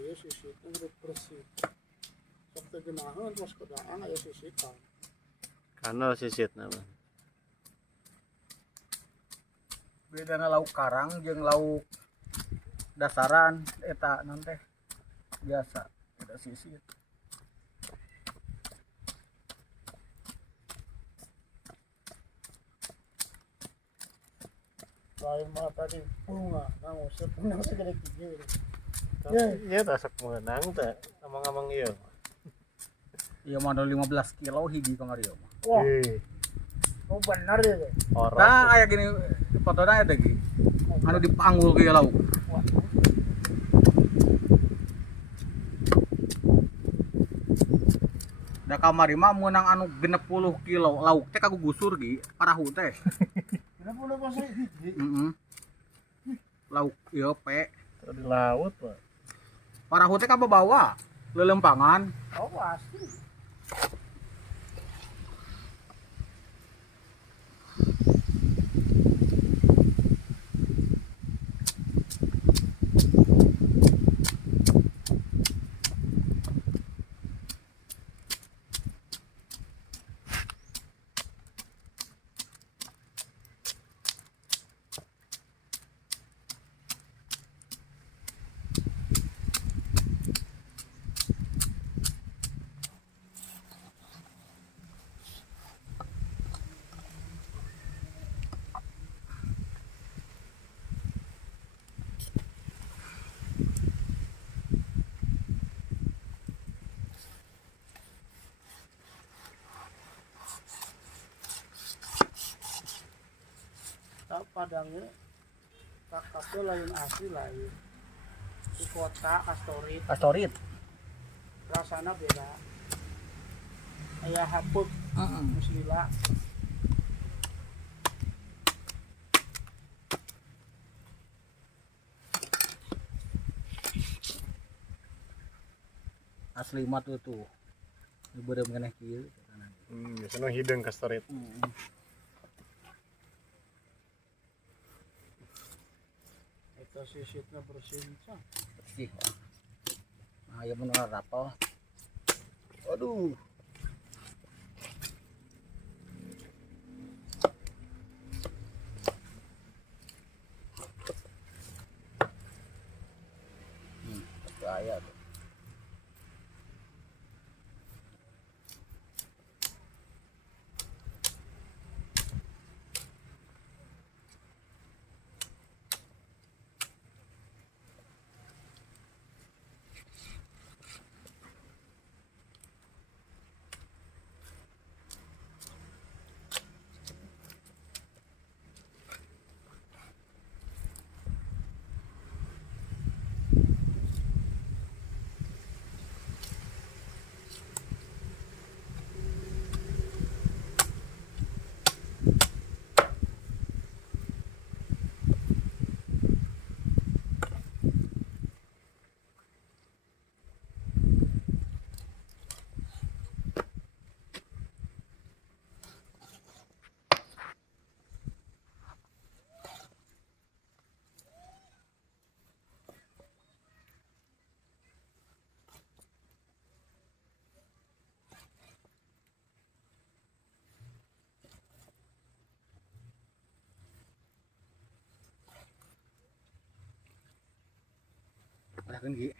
ya sisitnya udah bersih. Sok teu geunaheun pos kedaan aya sisitan. Kana sisitna mah. Bedana lauk karang jeung lauk dasaran eta naon teh biasa ada sisit. Lain mah tadi bunga, nang usep nang segede kieu. Tapi ieu tah sok meunang teh amang-amang ieu. Ieu mah 15 kilo hiji kangarieu mah. Wah, Ih, oh bener ya. Teh. orang. Tah aya gini fotona ada ge. Anu dipanggul ke lauk. Waduh. Da kamari mah meunang anu 60 kilo lauk teh kagugusur ge parahu teh. Kenapa udah pasang hiji? Lauk ieu pe Di laut, Pak. parahu teh kabawa lelempangan. Oh pasti. Tak padangnya kakaknya lain asli lain. Di kota Astorit Astorit. rasana beda. Aya hapuk musila. Asli mah tuh. Dibeureum keneh kieu. Biasanya hideung ka story. Eta sisitna bersih cah. Bersih. Nah, ieu mun rapel. Aduh. Aya tuh. Udah kan Gi.